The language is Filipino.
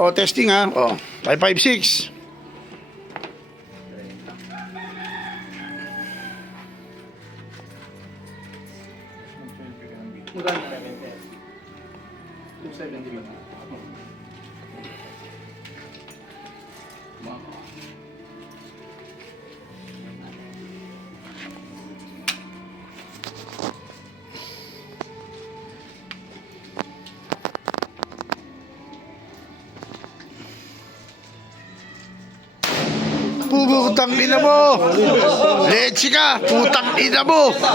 O, testing ha. O, 556. Magkano na rin? 270 ba? Putang ina mo! Leche ka! Putang ina mo!